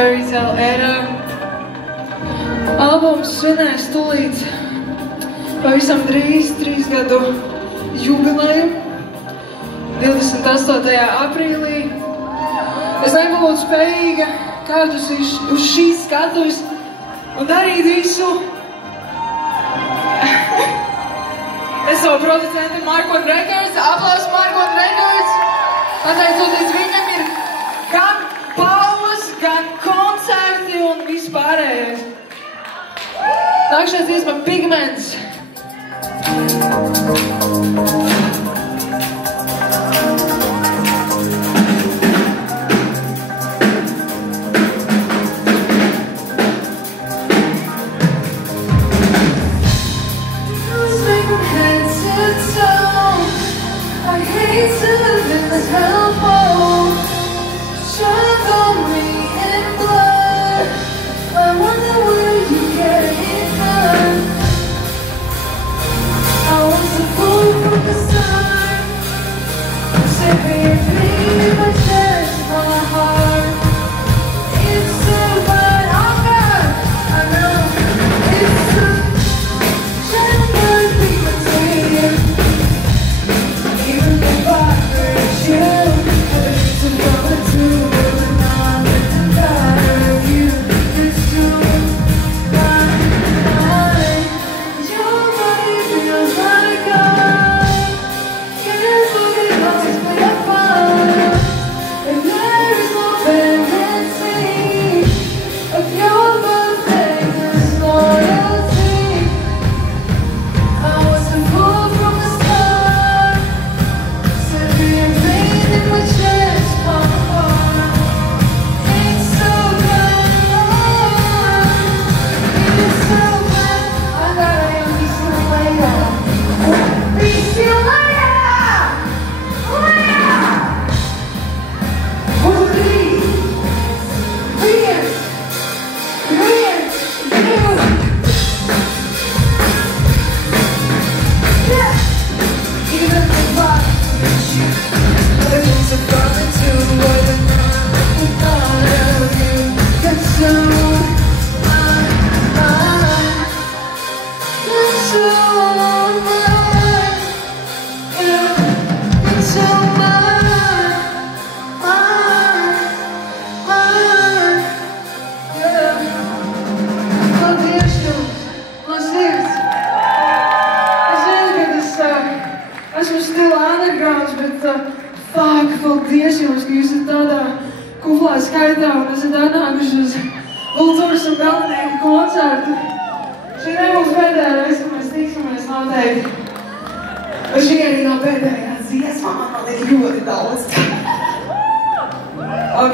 Fairy Tale Era. Albums svinēs tūlīt pavisam drīz 3 gadu jubileju 28. aprīlī. Es nebūtu spējīga kādus uz šīs skatuves un darīt visu. Es savu producentu Markon Records, aplausu Markon Records. Pateicoties viņam ir gan pauzes, gan koncerti un viss pārējais. Nākšais dziesma Pigments. Paldies jums, ka jūs esat tādā kuplā skaitā un esat atnākuši uz Kultūras un Galvenieku koncertu. Šī nebūs pēdējā reize, ka mēs tiksimies noteikti. Un šī arī nav pēdējā dziesma, man ir ļoti daudz. Okay.